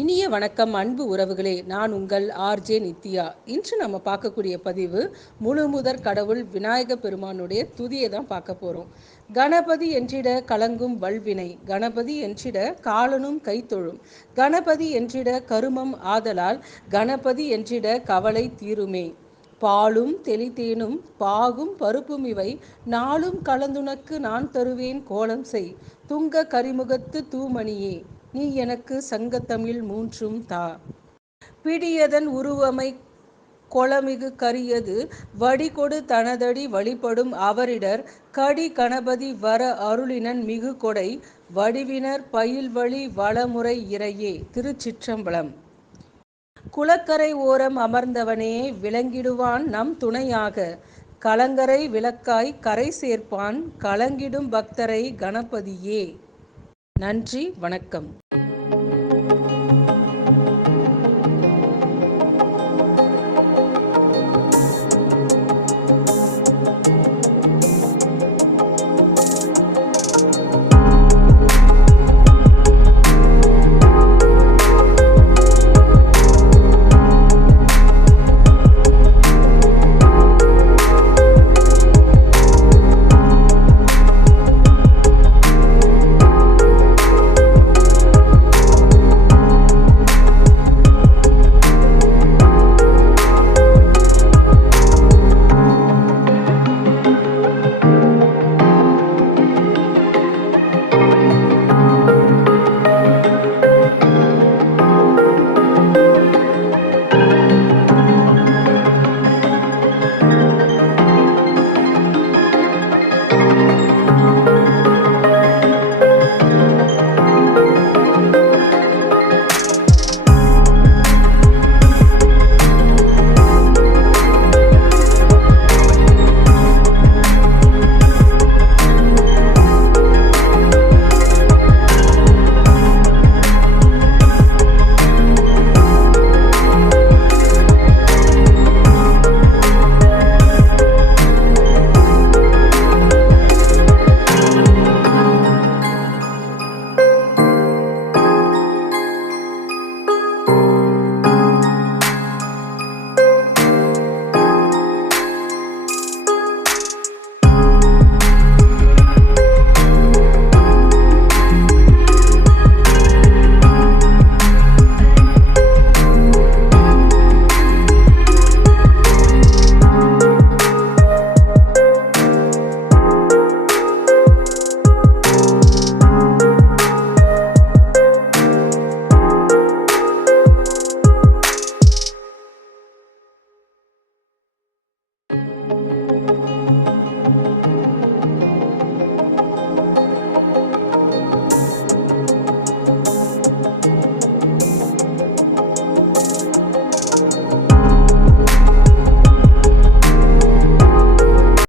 இனிய வணக்கம் அன்பு உறவுகளே, நான் உங்கள் ஆர்ஜே நித்யா. இன்று நம்ம பார்க்கக்கூடிய பதிவு முழுமுதற் கடவுள் விநாயக பெருமானுடைய துதியை தான் பார்க்க போகிறோம். கணபதி என்றிட கலங்கும் வல்வினை, கணபதி என்றிட காலனும் கைத்தொழும், கணபதி என்றிட கருமம் ஆதலால், கணபதி என்றிட கவலை தீருமே. பாலும் தெளித்தேனும் பாகும் பருப்பும் இவை நாளும் கலந்துனக்கு நான் தருவேன் கோலம் செய். துங்க கரிமுகத்து தூமணியே, நீ எனக்கு சங்கத்தமிழ் மூன்றும் தா. பிடியதன் உருவமை கொளமிகு கரியது வடிகொடு தனதடி வழிபடும் அவரிடர் கடி கணபதி வர அருளினன் மிகு கொடை வடிவினர் பயில்வழி வளமுறை இறையே. திருச்சிற்றம்பலம். குளக்கரை ஓரம் அமர்ந்தவனே விளங்கிடுவான் நம் துணையாக, கலங்கரை விளக்காய் கரை சேர்ப்பான் கலங்கிடும் பக்தரை கணபதியே. நன்றி, வணக்கம்.